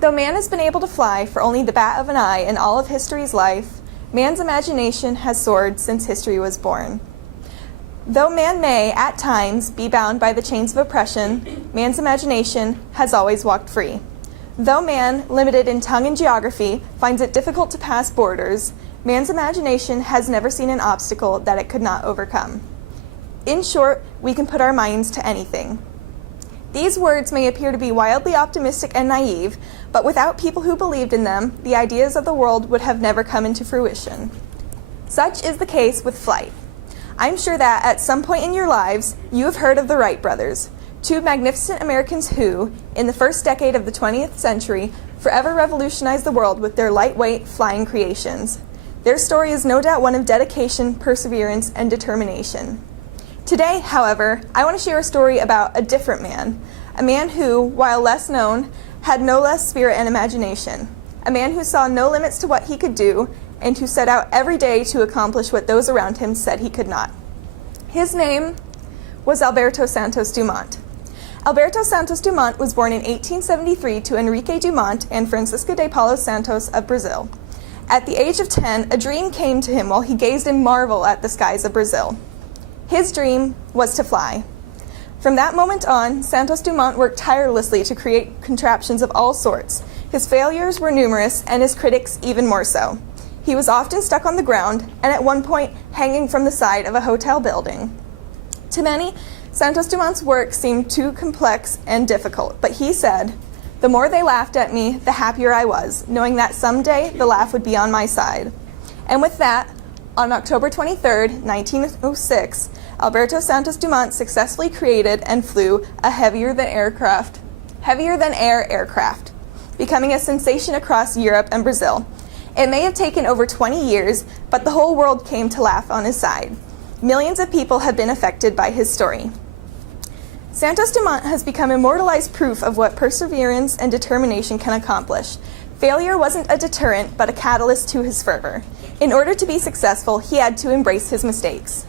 Though man has been able to fly for only the bat of an eye in all of history's life, man's imagination has soared since history was born. Though man may, at times, be bound by the chains of oppression, man's imagination has always walked free. Though man, limited in tongue and geography, finds it difficult to pass borders, man's imagination has never seen an obstacle that it could not overcome. In short, we can put our minds to anything. These words may appear to be wildly optimistic and naive, but without people who believed in them, the ideas of the world would have never come into fruition. Such is the case with flight. I'm sure that at some point in your lives, you have heard of the Wright brothers, two magnificent Americans who, in the first decade of the 20th century, forever revolutionized the world with their lightweight flying creations. Their story is no doubt one of dedication, perseverance, and determination. Today, however, I want to share a story about a different man, a man who, while less known, had no less spirit and imagination, a man who saw no limits to what he could do, and who set out every day to accomplish what those around him said he could not. His name was Alberto Santos Dumont. Alberto Santos Dumont was born in 1873 to Enrique Dumont and Francisca de Paulo Santos of Brazil. At the age of 10, a dream came to him while he gazed in marvel at the skies of Brazil. His dream was to fly. From that moment on, Santos Dumont worked tirelessly to create contraptions of all sorts. His failures were numerous, and his critics even more so. He was often stuck on the ground, and at one point hanging from the side of a hotel building. To many, Santos Dumont's work seemed too complex and difficult, but he said, "The more they laughed at me, the happier I was, knowing that someday the laugh would be on my side." And with that, on October 23, 1906, Alberto Santos Dumont successfully created and flew a heavier than air aircraft, becoming a sensation across Europe and Brazil. It may have taken over 20 years, but the whole world came to laugh on his side. Millions of people have been affected by his story. Santos Dumont has become immortalized proof of what perseverance and determination can accomplish. Failure wasn't a deterrent, but a catalyst to his fervor. In order to be successful, he had to embrace his mistakes.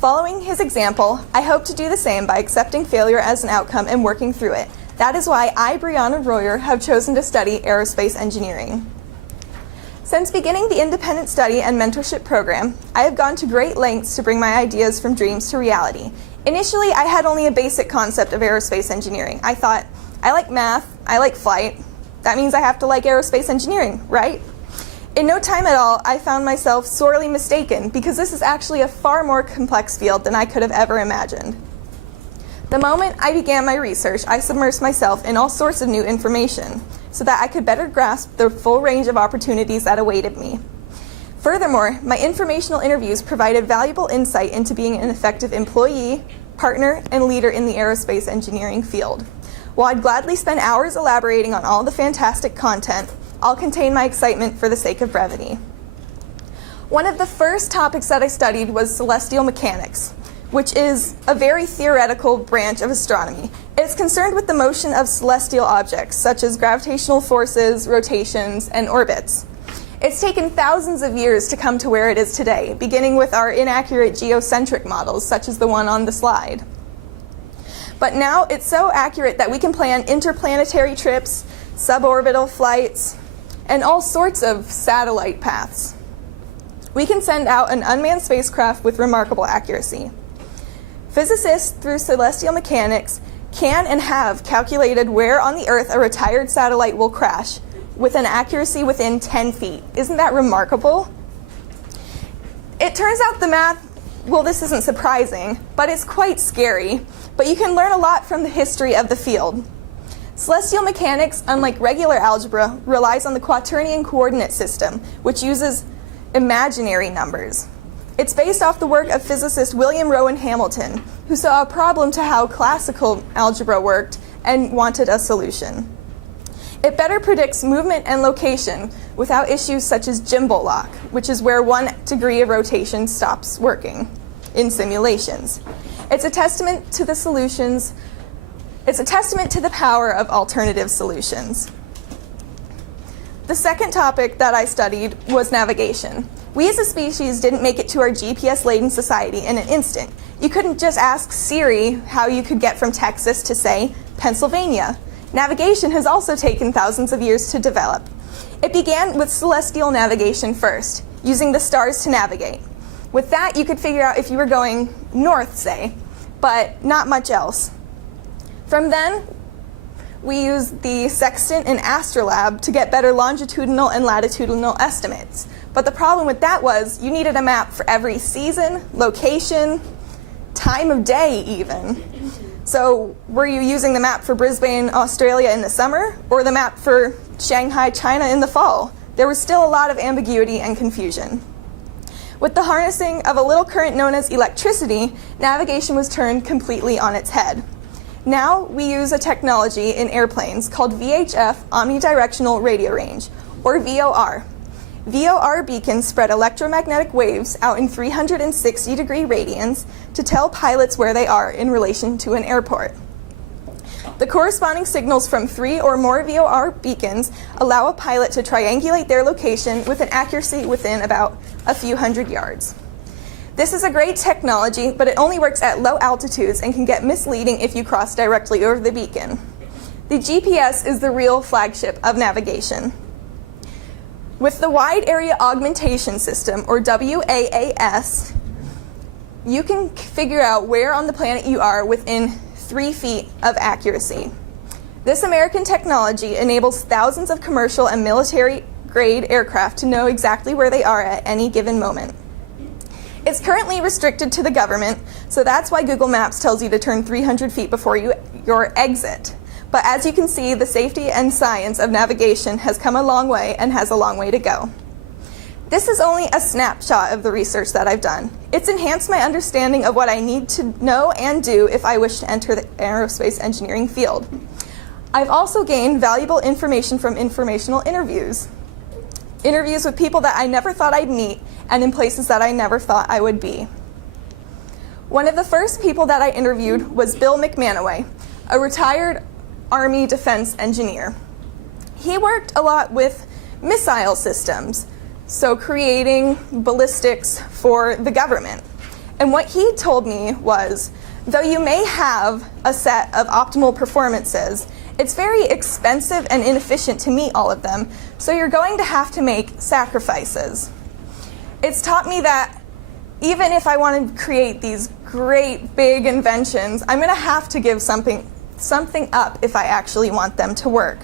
Following his example, I hope to do the same by accepting failure as an outcome and working through it. That is why I, Brianna R have chosen to study aerospace engineering. Since beginning the independent study and mentorship program, I have gone to great lengths to bring my ideas from dreams to reality. Initially, I had only a basic concept of aerospace engineering. I thought, I like math, I like flight. That means I have to like aerospace engineering, right? In no time at all, I found myself sorely mistaken because this is actually a far more complex field than I could have ever imagined. The moment I began my research, I submersed myself in all sorts of new information so that I could better grasp the full range of opportunities that awaited me. Furthermore, my informational interviews provided valuable insight into being an effective employee, partner, and leader in the aerospace engineering field. While I'd gladly spend hours elaborating on all the fantastic content, I'll contain my excitement for the sake of brevity. One of the first topics that I studied was celestial mechanics, which is a very theoretical branch of astronomy. It's concerned with the motion of celestial objects, such as gravitational forces, rotations, and orbits. It's taken thousands of years to come to where it is today, beginning with our inaccurate geocentric models, such as the one on the slide. But now it's so accurate that we can plan interplanetary trips, suborbital flights, and all sorts of satellite paths. We can send out an unmanned spacecraft with remarkable accuracy. Physicists, through celestial mechanics, can and have calculated where on the Earth a retired satellite will crash with an accuracy within 10 feet. Isn't that remarkable? It turns out the math, well, this isn't surprising, but it's quite scary. But you can learn a lot from the history of the field. Celestial mechanics, unlike regular algebra, relies on the quaternion coordinate system, which uses imaginary numbers. It's based off the work of physicist William Rowan Hamilton, who saw a problem to how classical algebra worked and wanted a solution. It better predicts movement and location without issues such as gimbal lock, which is where 1 degree of rotation stops working in simulations. It's a testament to the power of alternative solutions. The second topic that I studied was navigation. We as a species didn't make it to our GPS-laden society in an instant. You couldn't just ask Siri how you could get from Texas to, say, Pennsylvania. Navigation has also taken thousands of years to develop. It began with celestial navigation first, using the stars to navigate. With that, you could figure out if you were going north, say, but not much else. From then, we used the sextant and astrolabe to get better longitudinal and latitudinal estimates. But the problem with that was you needed a map for every season, location, time of day even. So were you using the map for Brisbane, Australia in the summer, or the map for Shanghai, China in the fall? There was still a lot of ambiguity and confusion. With the harnessing of a little current known as electricity, navigation was turned completely on its head. Now we use a technology in airplanes called VHF omnidirectional radio range, or VOR. VOR beacons spread electromagnetic waves out in 360-degree radians to tell pilots where they are in relation to an airport. The corresponding signals from 3 or more VOR beacons allow a pilot to triangulate their location with an accuracy within about a few hundred yards. This is a great technology, but it only works at low altitudes and can get misleading if you cross directly over the beacon. The GPS is the real flagship of navigation. With the Wide Area Augmentation System, or WAAS, you can figure out where on the planet you are within 3 feet of accuracy. This American technology enables thousands of commercial and military-grade aircraft to know exactly where they are at any given moment. It's currently restricted to the government, so that's why Google Maps tells you to turn 300 feet before your exit. But as you can see, the safety and science of navigation has come a long way and has a long way to go. This is only a snapshot of the research that I've done. It's enhanced my understanding of what I need to know and do if I wish to enter the aerospace engineering field. I've also gained valuable information from informational interviews. Interviews with people that I never thought I'd meet and in places that I never thought I would be. One of the first people that I interviewed was Bill McManaway, a retired Army defense engineer. He worked a lot with missile systems, so creating ballistics for the government. And what he told me was, though you may have a set of optimal performances, it's very expensive and inefficient to meet all of them, so you're going to have to make sacrifices. It's taught me that even if I want to create these great big inventions, I'm going to have to give something up if I actually want them to work.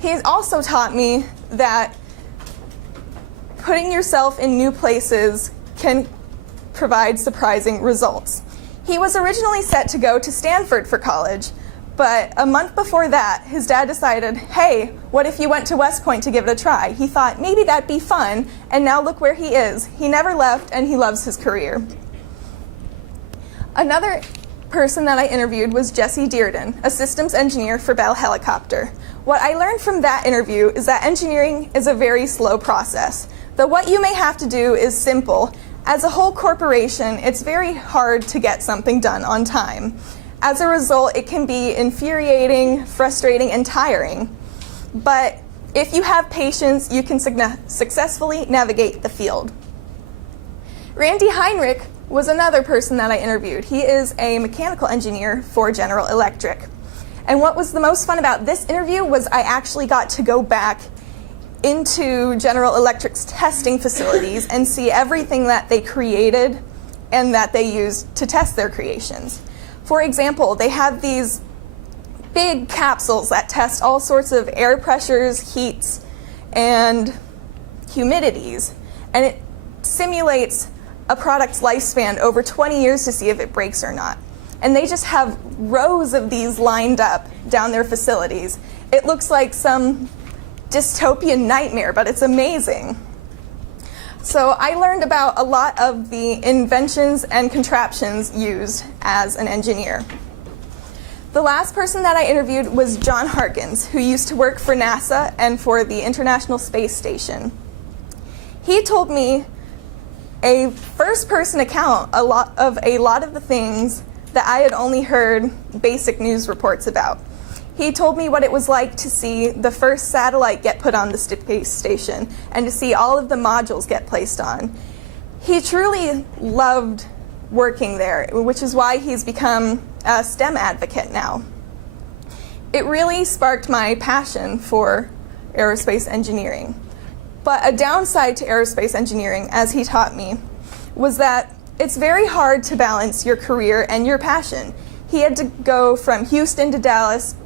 He's also taught me that putting yourself in new places can provide surprising results. He was originally set to go to Stanford for college, but a month before that, his dad decided, hey, what if you went to West Point to give it a try? He thought, maybe that'd be fun, and now look where he is. He never left, and he loves his career. Another person that I interviewed was Jesse Dearden, a systems engineer for Bell Helicopter. What I learned from that interview is that engineering is a very slow process. Though what you may have to do is simple, as a whole corporation, it's very hard to get something done on time. As a result, it can be infuriating, frustrating, and tiring. But if you have patience, you can successfully navigate the field. Randy Heinrich was another person that I interviewed. He is a mechanical engineer for General Electric. And what was the most fun about this interview was I actually got to go back into General Electric's testing facilities and see everything that they created and that they used to test their creations. For example, they have these big capsules that test all sorts of air pressures, heats, and humidities. And it simulates a product's lifespan over 20 years to see if it breaks or not. And they just have rows of these lined up down their facilities. It looks like some dystopian nightmare, but it's amazing. So I learned about a lot of the inventions and contraptions used as an engineer. The last person that I interviewed was John Harkins, who used to work for NASA and for the International Space Station. He told me a first-person account of a lot of the things that I had only heard basic news reports about. He told me what it was like to see the first satellite get put on the space station and to see all of the modules get placed on. He truly loved working there, which is why he's become a STEM advocate now. It really sparked my passion for aerospace engineering. But a downside to aerospace engineering, as he taught me, was that it's very hard to balance your career and your passion. He had to go from Houston to Dallas,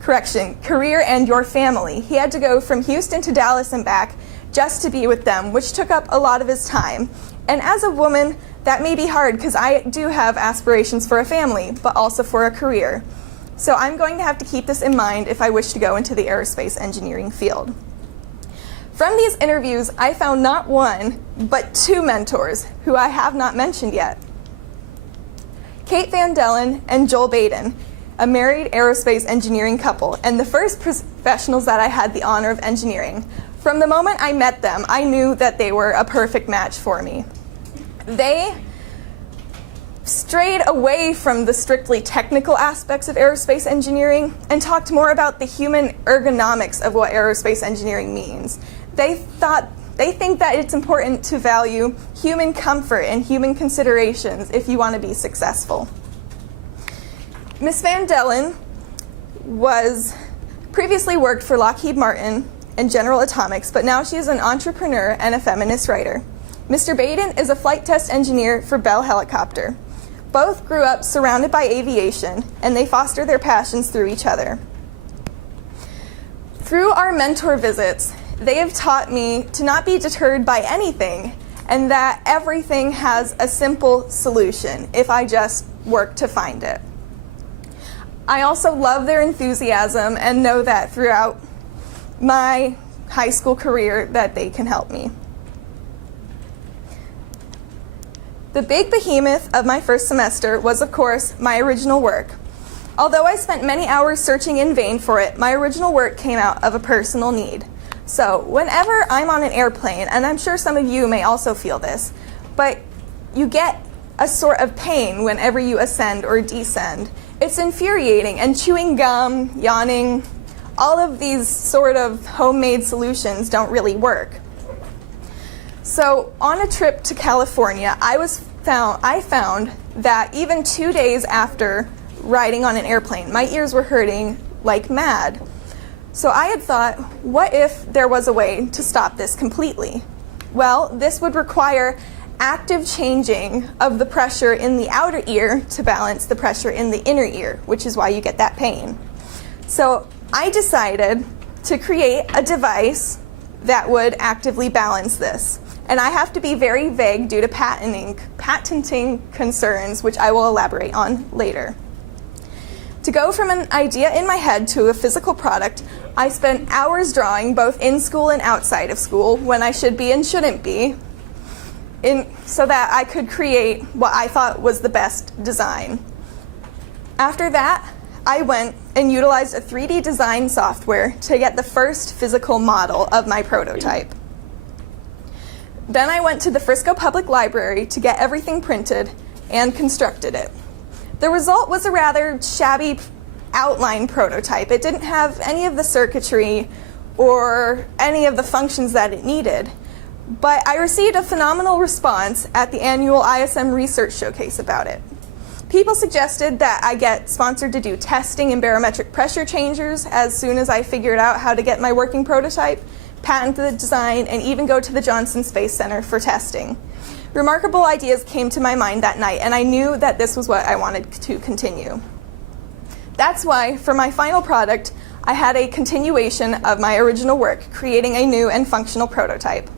career and your family. He had to go from Houston to Dallas and back just to be with them, which took up a lot of his time. And as a woman, that may be hard because I do have aspirations for a family, but also for a career. So I'm going to have to keep this in mind if I wish to go into the aerospace engineering field. From these interviews, I found not one, but two mentors who I have not mentioned yet. Kate Van Dellen and Joel Baden, a married aerospace engineering couple, and the first professionals that I had the honor of engineering. From the moment I met them, I knew that they were a perfect match for me. They strayed away from the strictly technical aspects of aerospace engineering and talked more about the human ergonomics of what aerospace engineering means. They think that it's important to value human comfort and human considerations if you want to be successful. Ms. Van Dellen previously worked for Lockheed Martin and General Atomics, but now she is an entrepreneur and a feminist writer. Mr. Baden is a flight test engineer for Bell Helicopter. Both grew up surrounded by aviation, and they foster their passions through each other. Through our mentor visits, they have taught me to not be deterred by anything, and that everything has a simple solution if I just work to find it. I also love their enthusiasm and know that throughout my high school career that they can help me. The big behemoth of my first semester was, of course, my original work. Although I spent many hours searching in vain for it, my original work came out of a personal need. So whenever I'm on an airplane, and I'm sure some of you may also feel this, but you get a sort of pain whenever you ascend or descend. It's infuriating, and chewing gum, yawning, all of these sort of homemade solutions don't really work. So on a trip to California, I found that even 2 days after riding on an airplane, my ears were hurting like mad. So I had thought, what if there was a way to stop this completely? Well, this would require active changing of the pressure in the outer ear to balance the pressure in the inner ear, which is why you get that pain. So I decided to create a device that would actively balance this. And I have to be very vague due to patenting concerns, which I will elaborate on later. To go from an idea in my head to a physical product, I spent hours drawing both in school and outside of school when I should be and shouldn't be, so that I could create what I thought was the best design. After that, I went and utilized a 3D design software to get the first physical model of my prototype. Then I went to the Frisco Public Library to get everything printed and constructed it. The result was a rather shabby outline prototype. It didn't have any of the circuitry or any of the functions that it needed. But I received a phenomenal response at the annual ISM Research Showcase about it. People suggested that I get sponsored to do testing and barometric pressure changers as soon as I figured out how to get my working prototype, patent the design, and even go to the Johnson Space Center for testing. Remarkable ideas came to my mind that night, and I knew that this was what I wanted to continue. That's why, for my final product, I had a continuation of my original work, creating a new and functional prototype.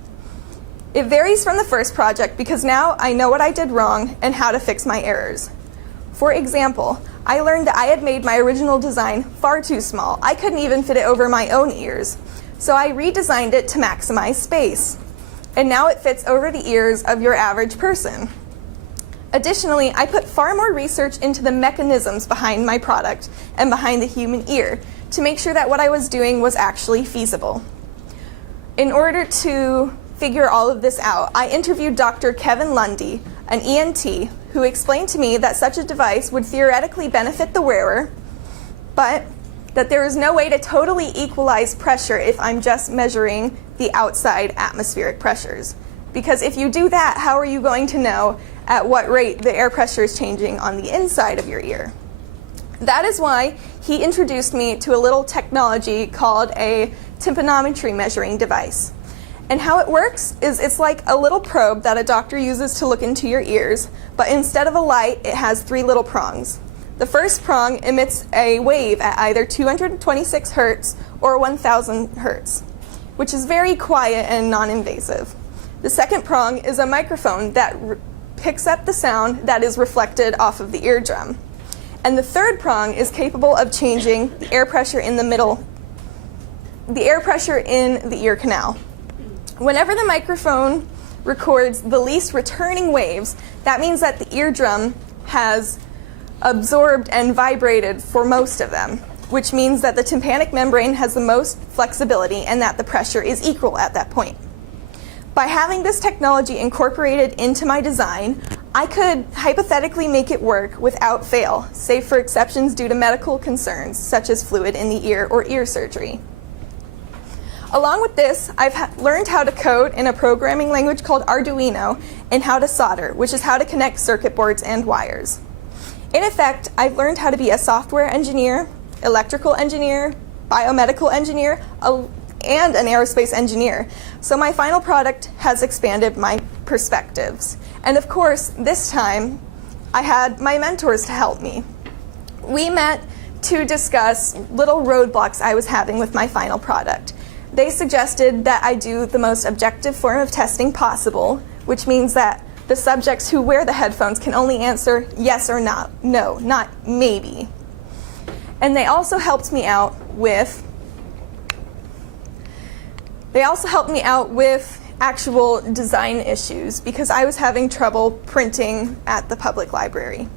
It varies from the first project because now I know what I did wrong and how to fix my errors. For example, I learned that I had made my original design far too small. I couldn't even fit it over my own ears. So I redesigned it to maximize space. And now it fits over the ears of your average person. Additionally, I put far more research into the mechanisms behind my product and behind the human ear to make sure that what I was doing was actually feasible. In order to figure all of this out, I interviewed Dr. Kevin Lundy, an ENT, who explained to me that such a device would theoretically benefit the wearer, but that there is no way to totally equalize pressure if I'm just measuring the outside atmospheric pressures. Because if you do that, how are you going to know at what rate the air pressure is changing on the inside of your ear? That is why he introduced me to a little technology called a tympanometry measuring device. And how it works is it's like a little probe that a doctor uses to look into your ears, but instead of a light, it has 3 little prongs. The first prong emits a wave at either 226 hertz or 1000 hertz, which is very quiet and non-invasive. The second prong is a microphone that picks up the sound that is reflected off of the eardrum. And the third prong is capable of changing the air pressure in the ear canal. Whenever the microphone records the least returning waves, that means that the eardrum has absorbed and vibrated for most of them, which means that the tympanic membrane has the most flexibility and that the pressure is equal at that point. By having this technology incorporated into my design, I could hypothetically make it work without fail, save for exceptions due to medical concerns, such as fluid in the ear or ear surgery. Along with this, I've learned how to code in a programming language called Arduino and how to solder, which is how to connect circuit boards and wires. In effect, I've learned how to be a software engineer, electrical engineer, biomedical engineer, and an aerospace engineer. So my final product has expanded my perspectives. And of course, this time, I had my mentors to help me. We met to discuss little roadblocks I was having with my final product. They suggested that I do the most objective form of testing possible, which means that the subjects who wear the headphones can only answer yes or no, not maybe. And they also helped me out with actual design issues because I was having trouble printing at the public library.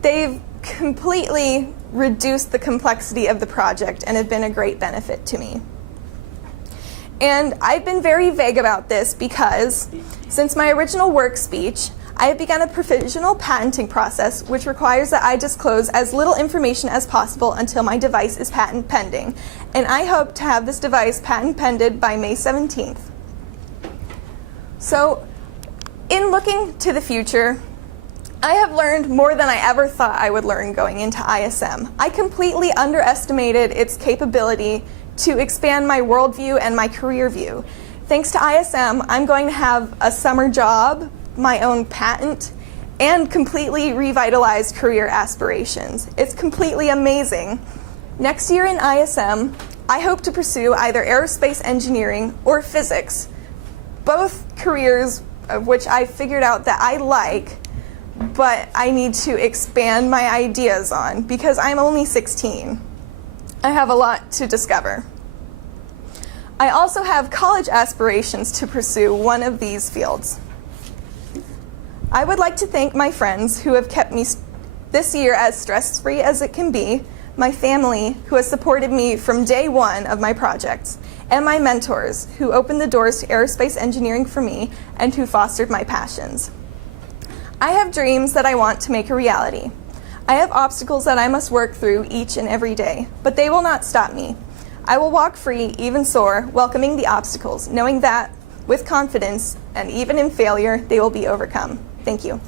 They've completely reduced the complexity of the project and have been a great benefit to me. And I've been very vague about this because since my original work speech, I have begun a provisional patenting process which requires that I disclose as little information as possible until my device is patent pending. And I hope to have this device patent pended by May 17th. So, in looking to the future, I have learned more than I ever thought I would learn going into ISM. I completely underestimated its capability to expand my worldview and my career view. Thanks to ISM, I'm going to have a summer job, my own patent, and completely revitalized career aspirations. It's completely amazing. Next year in ISM, I hope to pursue either aerospace engineering or physics, both careers of which I figured out that I like, but I need to expand my ideas on because I'm only 16. I have a lot to discover. I also have college aspirations to pursue one of these fields. I would like to thank my friends who have kept me this year as stress-free as it can be, my family who has supported me from day one of my projects, and my mentors who opened the doors to aerospace engineering for me and who fostered my passions. I have dreams that I want to make a reality. I have obstacles that I must work through each and every day, but they will not stop me. I will walk free, even soar, welcoming the obstacles, knowing that, with confidence, and even in failure, they will be overcome. Thank you.